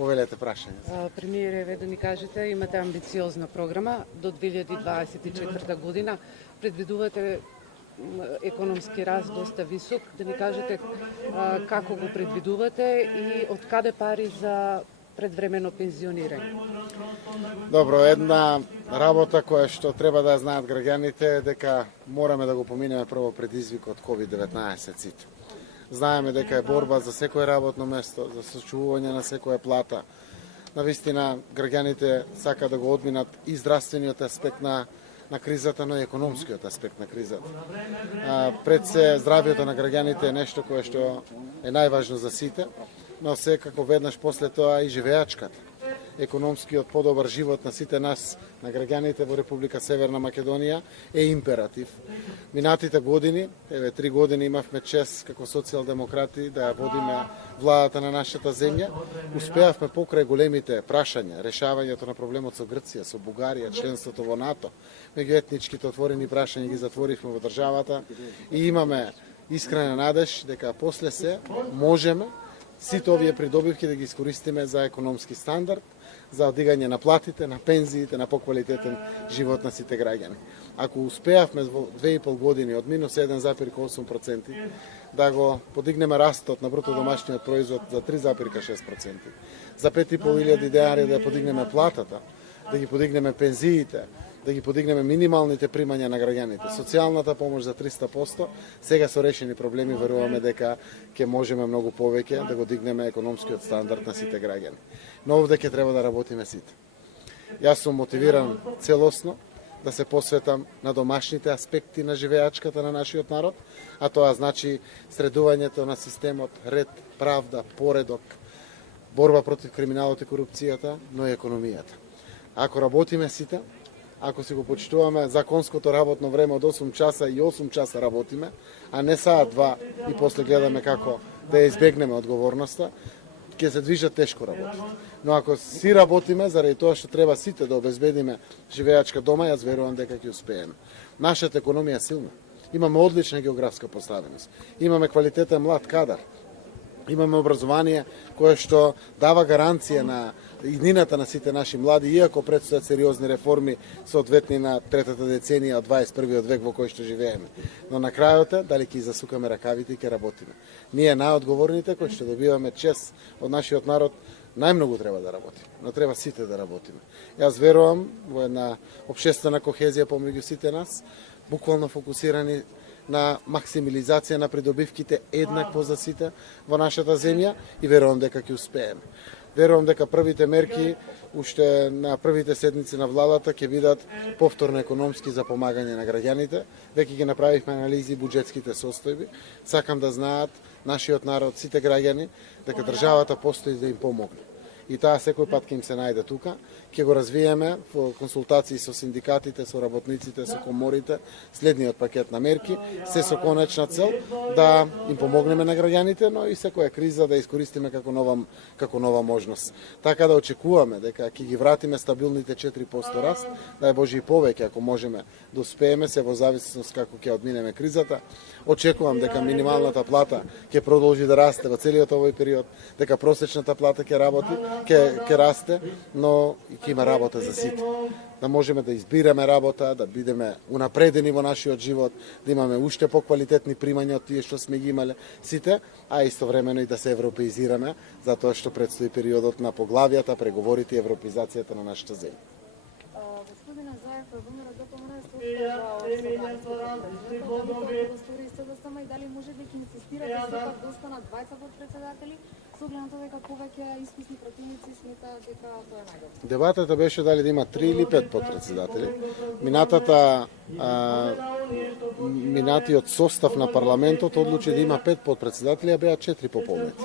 повелете прашање. Премиере, еве да ни кажете, имате амбициозна програма до 2024 година. Предвидувате економски раст доста висок. Да ни кажете како го предвидувате и од каде пари за предвремено пензионирање? Добро, една работа која што треба да ја знаат граѓаните е дека мораме да го поминеме прво предизвикот COVID-19 сите. Знаеме дека е борба за секое работно место, за сочувување на секоја плата. Навистина, граѓаните сака да го одминат и здравствениот аспект на кризата, но и економскиот аспект на кризата. Пред се, здравието на граѓаните е нешто кое што е најважно за сите, но секако веднаш после тоа и живеачката. Економскиот подобар живот на сите нас, на граѓаните во Република Северна Македонија, е императив. Минатите години, 3 години имавме чест како социјалдемократи да ја водиме владата на нашата земја. Успеавме покрај големите прашања, решавањето на проблемот со Грција, со Бугарија, членството во НАТО, меѓуетничките отворени прашања ги затворивме во државата и имаме искрена надеж дека после се можеме сите овие придобивки да ги искористиме за економски стандард, за одигање на платите, на пензиите, на поквалитетен живот на сите граѓани. Ако успеавме во 2,5 години од минус 1,8% да го подигнеме растот на бруто домашниот производ за 3,6%, за 5.500 денари да подигнеме платата, да ги подигнеме пензиите, да ги подигнеме минималните примања на граѓаните, социјалната помош за 300%, сега со решени проблеми веруваме дека ќе можеме многу повеќе да го дигнеме економскиот стандард на сите граѓани. Но овде ќе треба да работиме сите. Јас сум мотивиран целосно да се посветам на домашните аспекти на живеачката на нашиот народ, а тоа значи средувањето на системот, ред, правда, поредок, борба против криминалот и корупцијата, но и економијата. Ако работиме сите, ако си го почитуваме законското работно време од 8 часа и 8 часа работиме, а не саат 2 и после гледаме како да ја избегнеме одговорноста, ќе се движат тешко работите. Но ако си работиме, заради тоа што треба сите да обезбедиме живеачка дома, јас верувам дека ќе успееме. Нашата економија е силна. Имаме одлична географска поставеност. Имаме квалитетен млад кадар. Имаме образование кое што дава гаранција на иднината на сите наши млади, иако предстојат сериозни реформи соодветни на третата деценија од 21. век во кој што живееме. Но на крајот дали ќе засукаме ракавите и ќе работиме. Ние најодговорните кои што добиваме чест од нашиот народ, најмногу треба да работиме, но треба сите да работиме. Јас верувам во една општествена кохезија помеѓу сите нас, буквално фокусирани на максимализација на придобивките еднакво за сите во нашата земја и верувам дека ќе успееме. Верувам дека првите мерки уште на првите седмици на владата ќе бидат повторно економски за помагање на граѓаните. Веќе ги направивме анализи буџетските состојби. Сакам да знаат нашиот народ, сите граѓани, дека државата постои да им помогне. И таа секој пат ќе им се најде тука. Ќе го развиеме во консултации со синдикатите, со работниците, со коморите, следниот пакет на мерки, се со конечна цел да им помогнеме на граѓаните, но и секоја криза да искористиме како нова можност. Така да очекуваме дека ќе ги вратиме стабилните 4% раст, да е Божи и повеќе ако можеме да успееме се во зависност како ќе одминеме кризата. Очекувам дека минималната плата ќе продолжи да расте во целиот овој период, дека просечната плата ќе работи, ќе расте, но ќе има работа за сите. Да можеме да избираме работа, да бидеме унапредени во нашиот живот, да имаме уште поквалитетни примања од тие што сме ги имале сите, а истовремено и да се европеизираме, затоа што предстои периодот на поглавијата, преговорите и европеизацијата на нашата земја. Господине Заев, ВМРО ДПМН и дали може да ќе инсистирате сепак да останат двајца подпредседатели, со оглед на тоа дека повеќе искусни противници сметаат дека тоа е најдобро? Дебатата беше дали да има 3 или 5 подпредседатели. Минатиот состав на парламентот одлучи да има 5 подпредседатели, а беа 4 пополнети.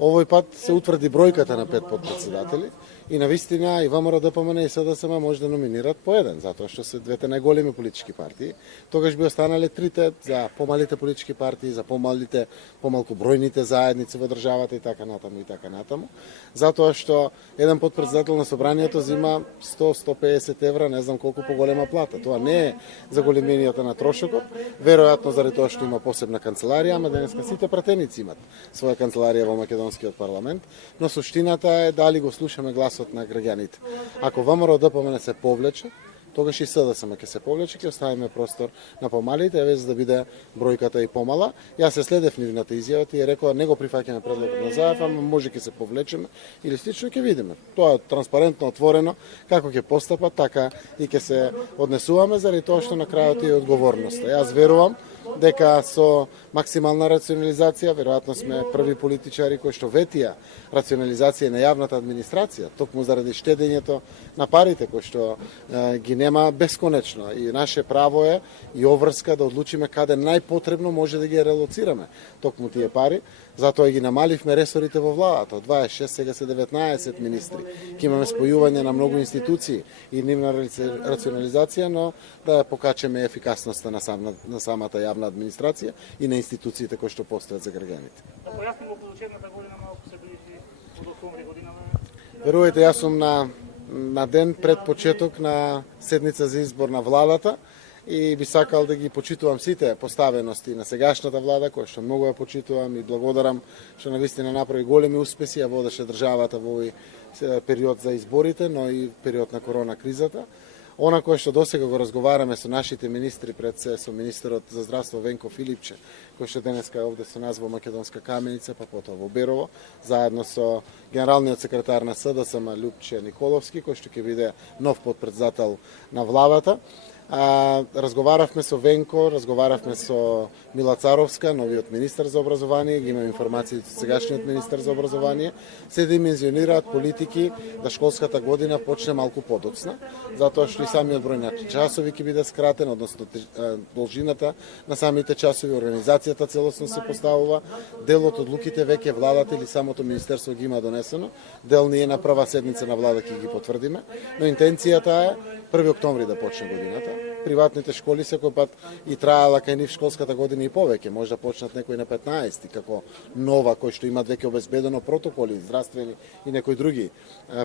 Овој пат се утврди бројката на 5 подпредседатели и навистина и ВМРО ДПМН и СДСМ може да номинират по еден, затоа што се двете најголеми политички партии. Тогаш би останале трите за помалите политички партии, за помалку бројните заедници во државата и така натаму. Затоа што еден подпредседател на собранието зима 100-150 евра, не знам колку поголема плата. Тоа не е за големинината на трошокот, веројатно заради тоа што има посебна канцеларија, ама денеска сите пратеници имат своја канцеларија во Македонија. македонскиот парламент, но суштината е дали го слушаме гласот на граѓаните. Ако ВМРО ДПМН се повлече, тогаш и СДСМ ќе се повлече, ќе оставиме простор на помалите, еве за да биде бројката и помала. Јас се следев нивната изјава и рекоа не го прифаќаме предлогот на Заев, ама може ќе се повлечеме или слично ќе видиме. Тоа е транспарентно, отворено, како ќе постапат, така и ќе се однесуваме заради тоа што на крајот е одговорноста. Јас верувам дека со максимална рационализација, веројатно сме први политичари кои што ветија рационализација на јавната администрација, токму заради штедењето на парите кои што ги нема бесконечно и наше право е и обврска да одлучиме каде најпотребно може да ги релоцираме токму тие пари. Затоа ги намаливме ресорите во владата, од 26 сега се 19 министри. Ке имаме спојување на многу институции и нивна рационализација, но да покачеме ефикасноста на самата јавна администрација и на институциите кои што постојат за граѓаните. Да појаснимо околу учебната година, малку се ближи од октомври година. Верувате, јас сум на ден пред почеток на седница за избор на владата и би сакал да ги почитувам сите поставености на сегашната влада, која што многу ја почитувам и благодарам што навистина направи големи успеси, ја водеше државата во овој период за изборите, но и период на корона кризата. Она кое што досега го разговараме со нашите министри, пред се со министерот за здравство Венко Филипче, кој што денеска е овде со нас во Македонска Каменица, па потоа во Берово, заедно со генералниот секретар на СДСМ Љупче Николовски, кој што ќе биде нов потпредседател на владата. Разговаравме со Венко, разговаравме со Мила Царовска, новиот министар за образование, ги имам информации од сегашниот министар за образование, се димензионираат политики да школската година почне малку подоцна, затоа што и самиот број на часови ќе биде скратен, односно должината на самите часови, организацијата целосно се поставува, дел од одлуките веќе владата или самото министерство ги има донесено, дел ние на прва седница на влада ќе ги потврдиме, но интенцијата е 1 октомври да почне годината. Приватните школи секој пат и траела кај нив школската година и повеќе, може да почнат некои на 15 како нова кои што имаат веќе обезбедено протоколи здравствени и некои други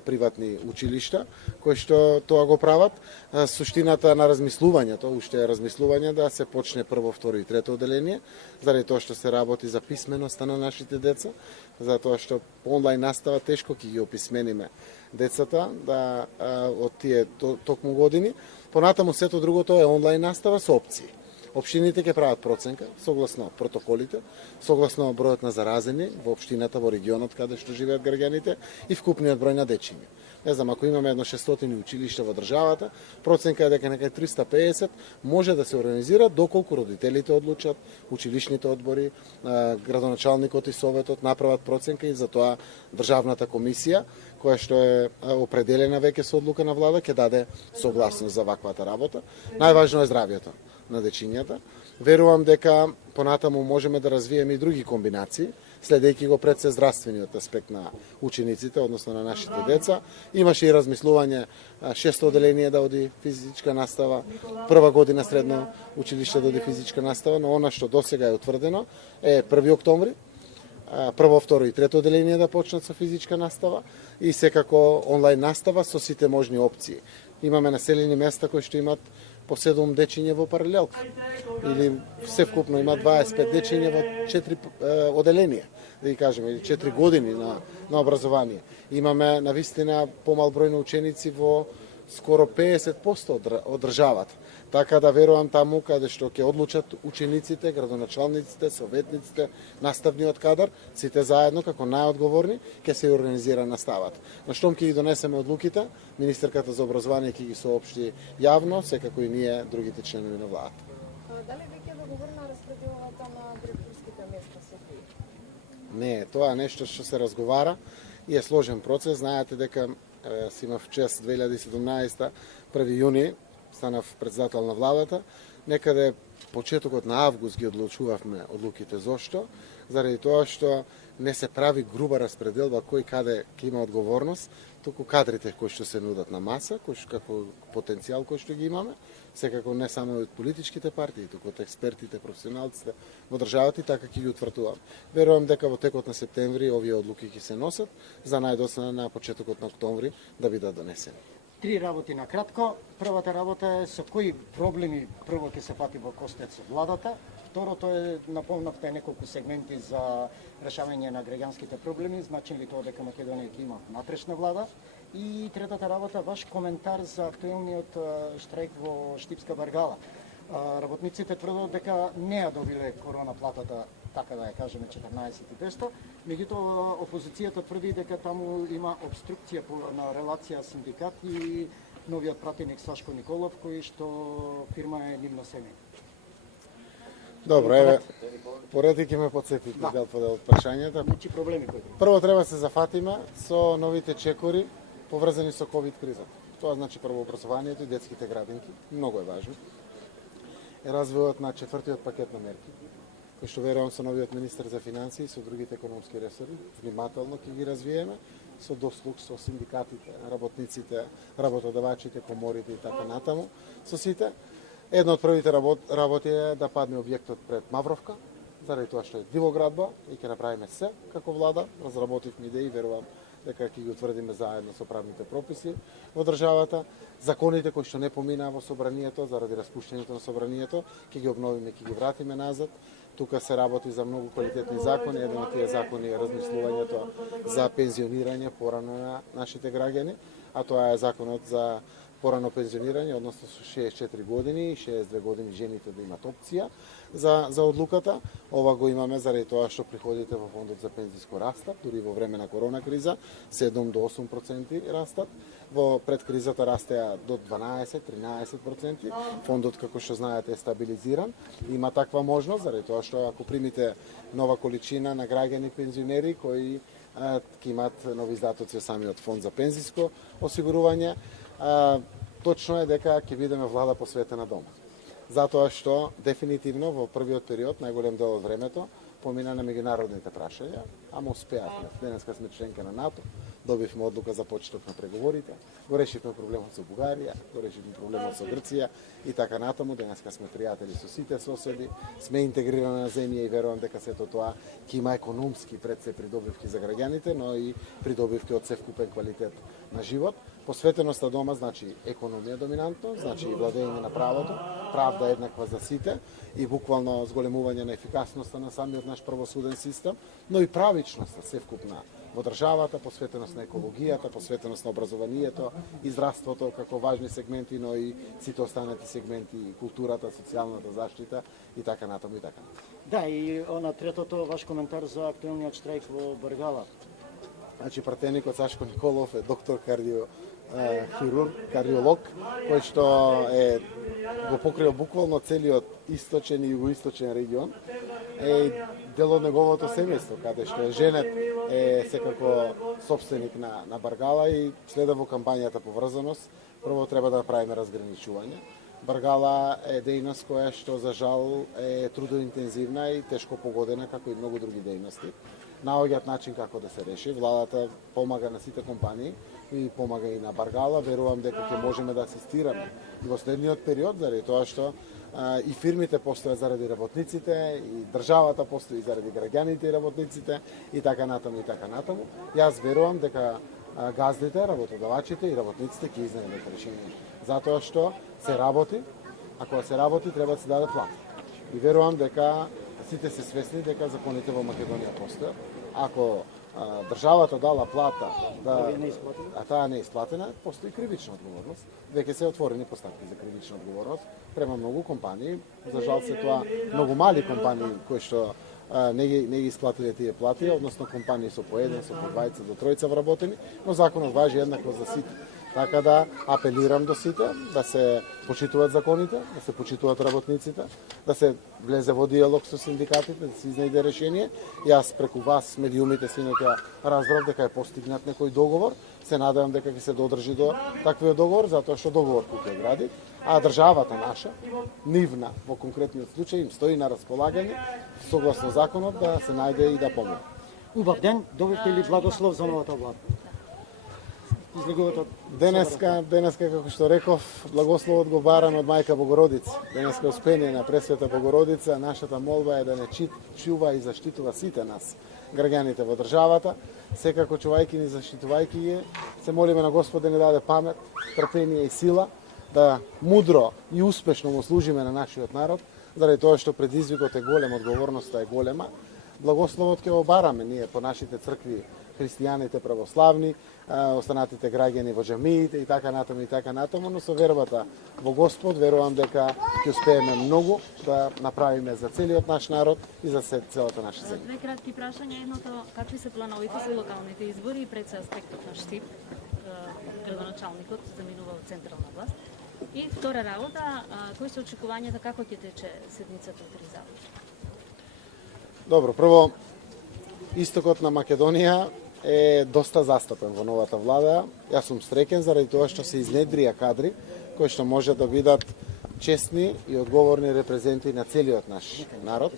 приватни училишта кои што тоа го прават. Суштината на размислувањето, уште е размислување да се почне прво, второ и трето оделение, заради тоа што се работи за писменоста на нашите деца, затоа што онлайн настава тешко ќе ги описмениме децата да од тие токму години. Понатаму сето другото е онлайн настава со опции. Општините ќе прават проценка согласно протоколите, согласно бројот на заразени во општината, во регионот каде што живеат граѓаните и вкупниот број на дечиња. Не знам, ако имаме едно 600 училишта во државата, проценка е дека некај 350 може да се организира доколку родителите одлучат, училишните одбори, градоначалникот и советот направат проценка и затоа државната комисија која што е определена веќе со одлука на влада ќе даде согласност за ваквата работа. Најважно е здравјето на дечињата. Верувам дека понатаму можеме да развиеме и други комбинации, следејќи го пред се здравствениот аспект на учениците, односно на нашите деца. Имаше и размислување 6 оделение да оди физичка настава, прва година средно училиште да оди физичка настава, но она што досега е утврдено е 1 октомври, прво, второ и трето оделение да почнат со физичка настава и секако онлайн настава со сите можни опции. Имаме населени места кои што имат по 7 дечиња во паралелка. Или се вкупно има 25 дечиња во 4 оделенија, да ги кажеме, или 4 години на образование. Имаме навистина помал број на ученици во скоро 50% од државата. Така да верувам таму каде што ќе одлучат учениците, градоначалниците, советниците, наставниот кадар, сите заедно како најодговорни ќе се организира наставата. Но штом ќе ги донесеме одлуките, министерката за образование ќе ги соопшти јавно, секако и ние другите членови на владата. Дали веќе е договорена распределата на директорските места со Не, тоа е нешто што се разговара и е сложен процес. Знаете дека си имав чест 2017, 1 јуни, станав председател на владата. Некаде почетокот на август ги одлучувавме одлуките. Зошто? Заради тоа што не се прави груба распределба кој каде ќе има одговорност, туку кадрите кои што се нудат на маса, кои што како потенцијал кој што ги имаме, секако не само од политичките партии, туку од експертите, професионалците во државата и така ќе ги утврдувам. Верувам дека во текот на септември овие одлуки ќе се носат, за најдосна на почетокот на октомври да бидат донесени. 3 работи на кратко. Првата работа е со кои проблеми прво ќе се пати во костец од владата, второто е напомнавте неколку сегменти за решавање на граѓанските проблеми, значи ли тоа дека Македонија ќе има натрешна влада? И третата работа, ваш коментар за актуелниот штрайк во Штипска Баргала. Работниците тврдат дека не ја добиле корона платата, така да ја кажеме 14.200, меѓутоа опозицијата тврди дека таму има обструкција на релација синдикат и новиот пратеник Сашко Николов, кој што фирма е нивно семејно. Добро, еве, поради ќе ме подсетите дел по дел од прашањата. Значи проблеми кои? Прво треба се зафатиме со новите чекори поврзани со ковид кризата. Тоа значи прво образованието и детските градинки, многу е важно. Е развојот на четвртиот пакет на мерки, кој што верувам со новиот министер за финансии и со другите економски ресори, внимателно ќе ги развиеме, со дослуг со синдикатите, работниците, работодавачите, коморите и така натаму, со сите. Една од првите работи е да падне објектот пред Мавровка, заради тоа што е дивоградба и ќе направиме се како влада, разработивме идеи, верувам дека ќе ги утврдиме заедно со правните прописи во државата. Законите кои што не поминаа во собранието заради распуштањето на собранието, ќе ги обновиме, ќе ги вратиме назад. Тука се работи за многу квалитетни закони. Еден од тие закони е размислувањето за пензионирање порано на нашите граѓани, а тоа е законот за порано пензионирање, односно со 64 години и 62 години жените да имат опција за одлуката. Ова го имаме заради тоа што приходите во фондот за пензиско растат, дури во време на корона криза 7 до 8% растат. Во пред кризата растеа до 12-13%. Фондот, како што знаете, е стабилизиран. Има таква можност заради тоа што ако примите нова количина на граѓани пензионери кои ќе имат нови издатоци самиот фонд за пензиско осигурување, точно е дека ќе бидеме влада посветена дома. Затоа што дефинитивно во првиот период, најголем дел од времето, помина на меѓународните прашања, ама успеавме. Денеска сме членка на НАТО, добивме одлука за почеток на преговорите, го решивме проблемот со Бугарија, го решивме проблемот со Грција и така натаму. Денеска сме пријатели со сите соседи, сме интегрирана земја и верувам дека сето тоа ќе има економски пред се придобивки за граѓаните, но и придобивки од севкупен квалитет на живот. Посветеноста дома значи економија доминантно, значи владење на правото, правда еднаква за сите и буквално зголемување на ефикасноста на самиот наш правосуден систем, но и правичноста севкупна во државата, посветеност на екологијата, посветеност на образованието и здравството како важни сегменти, но и сите останати сегменти, културата, социјалната заштита и така натаму и така. Да, и на третото ваш коментар за актуелниот штрайк во Баргала. Значи пратеникот Сашко Николов е доктор хирург, кардиолог, кој што го покрива буквално целиот источен и југоисточен регион. Дел од неговото семејство, каде што е женет, е секако собственик на Баргала и следа во кампањата поврзаност. Прво треба да направиме разграничување. Баргала е дејност која што за жал е трудоинтензивна и тешко погодена, како и многу други дејности. Наоѓаат начин како да се реши. Владата помага на сите компании и помага и на Баргала. Верувам дека ќе можеме да асистираме и во следниот период, заради тоа што и фирмите постојат заради работниците, и државата постои заради граѓаните и работниците и така натаму и така натаму. Јас верувам дека газдите, работодавачите и работниците ќе изнајдат решение. Затоа што се работи, ако се работи треба да се даде плата. И верувам дека сите се свесни дека законите во Македонија постојат. Ако државата дала плата, а таа не е исплатена, постои кривична одговорност. Веќе се отворени постапки за кривична одговорност према многу компании. За жал се тоа многу мали компании кои што не ги исплатиле тие плати, односно компании со по еден, со по двајца до тројца вработени, но законот важи еднакво за сите. Така да апелирам до сите да се почитуваат законите, да се почитуваат работниците, да се влезе во диалог со синдикатите, да се изнајде решение. Јас преку вас, медиумите, синоќа разбрав дека е постигнат некој договор. Се надевам дека ќе се додржи до таквиот договор, затоа што договор кој гради, а државата наша, нивна во конкретниот случај, им стои на располагање согласно законот да се најде и да помогне. Убав ден, добивте ли благослов за новата влада? Денеска, како што реков, благословот го барам од Мајка Богородица. Денеска успение на Пресвета Богородица, нашата молба е да не чува и заштитува сите нас, граѓаните во државата. Секако чувајки ни, заштитувајки ги, се молиме на Господ да ни даде памет, трпение и сила, да мудро и успешно му служиме на нашиот народ, заради тоа што предизвикот е голем, одговорноста е голема. Благословот ќе го бараме ние по нашите цркви, христијаните православни, останатите граѓани во џамиите и така натаму, но со вербата во Господ верувам дека ќе успееме многу да направиме за целиот наш народ и за целата наша земја. Две кратки прашања. Едното, какви се плановите со локалните избори и пред се аспектот на Штип, градоначалникот заминува во централна власт. И втора работа, кои се очекувањата, како ќе тече седницата од Ризалот? Добро, прво, истокот на Македонија е доста застапен во новата влада. Јас сум среќен заради тоа што се изнедрија кадри кои што може да бидат честни и одговорни репрезенти на целиот наш народ.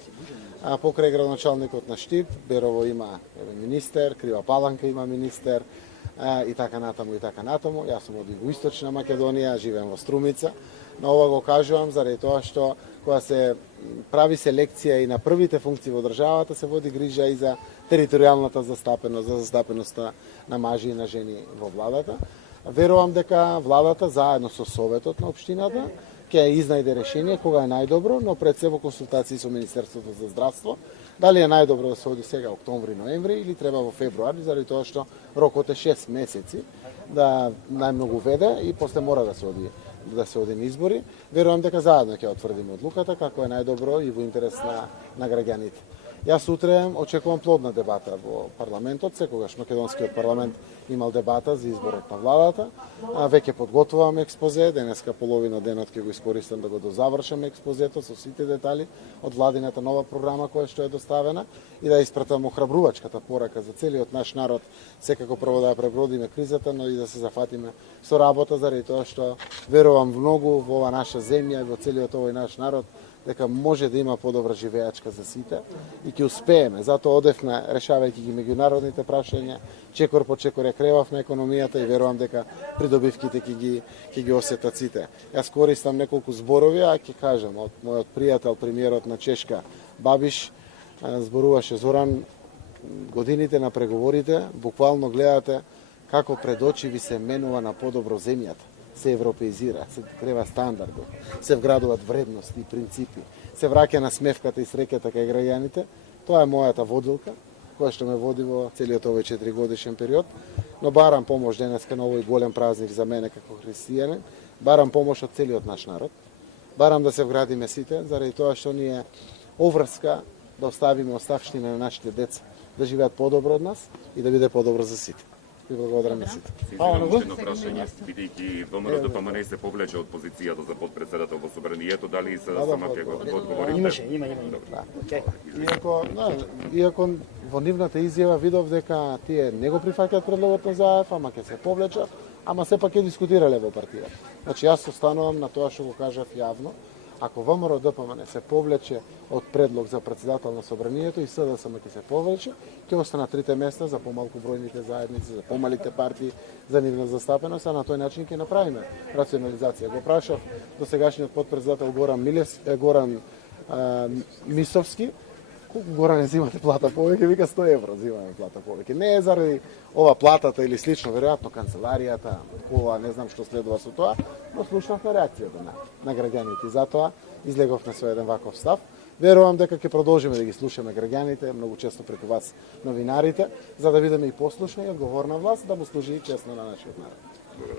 А покрај градоначалникот на Штип, Берово има министер, Крива Паланка има министер, и така натаму. Јас сум од Југоисточна Македонија, живеам во Струмица, но ова го кажувам заради тоа што кога се прави селекција и на првите функции во државата, се води грижа и за територијалната застапеност, за застапеноста на мажи и на жени во владата. Верувам дека владата заедно со советот на општината ќе изнајде решение кога е најдобро, но пред се во консултации со Министерството за здравство. Дали е најдобро да се оди сега октомври, ноември или треба во февруари, заради тоа што рокот е 6 месеци да најмногу веде и после мора да се оди на избори. Верувам дека заедно ќе утврдиме одлуката како е најдобро и во интерес на граѓаните. Јас утре очекувам плодна дебата во парламентот, секогаш македонскиот парламент имал дебата за изборот на владата. Веќе подготвуваме експозе, денеска половина денот ќе го искористам да го дозавршам експозето со сите детали од владината нова програма која што е доставена и да испратам охрабрувачката порака за целиот наш народ, секако прво да ја пребродиме кризата, но и да се зафатиме со работа заради тоа што верувам многу во ова наша земја и во целиот овој наш народ дека може да има подобра живеачка за сите и ќе успееме. Затоа одевме решавајќи ги меѓународните прашања, чекор по чекор ја кревавме економијата и верувам дека придобивките ќе ги осетат сите. Јас користам неколку зборови, а ќе кажам од мојот пријател, премиерот на Чешка Бабиш, зборуваше: Зоран, годините на преговорите буквално гледате како пред очи ви се менува на подобро земјата. Се европеизира, се крева стандардот, се вградуваат вредности и принципи, се враќа на смевката и среќата кај граѓаните. Тоа е мојата водилка, која што ме води во целиот овој 4-годишен период. Но барам помош денеска на овој голем празник за мене како христијанин, барам помош од целиот наш народ. Барам да се вградиме сите, заради тоа што ни е оврска да оставиме оставштина на нашите деца, да живеат подобро од нас и да биде подобро за сите. Ви благодарам на сите. Едно прашање, бидејќи ВМРО ДПМН се повлече од позицијата за подпредседател во Собранието, дали се сама ќе го одговорите? Има. Иако во нивната изјава видов дека тие не го прифаќаат предлогот на ЗАЕФ, ама ќе се повлечат, ама сепак ќе дискутирале во партија. Значи јас останувам на тоа што го кажав јавно. Ако ВМРО ДПМН се повлече од предлог за председател на Собранието и СДСМ ќе се повлече, ќе останат трите места за помалку бројните заедници, за помалите партии, за нивна застапеност, а на тој начин ќе направиме рационализација. Го прашав досегашниот подпредседател Горан Мисовски, колку Горане зимате плата повеќе, вика 100 евро зимаме плата повеќе. Не е заради ова платата или слично, веројатно канцеларијата, кола, не знам што следува со тоа, но слушнавме реакцијата на граѓаните и затоа излеговме со еден ваков став. Верувам дека ќе продолжиме да ги слушаме граѓаните, многу често преку вас новинарите, за да бидеме и послушна и одговорна власт, да му служи и честно на нашиот народ.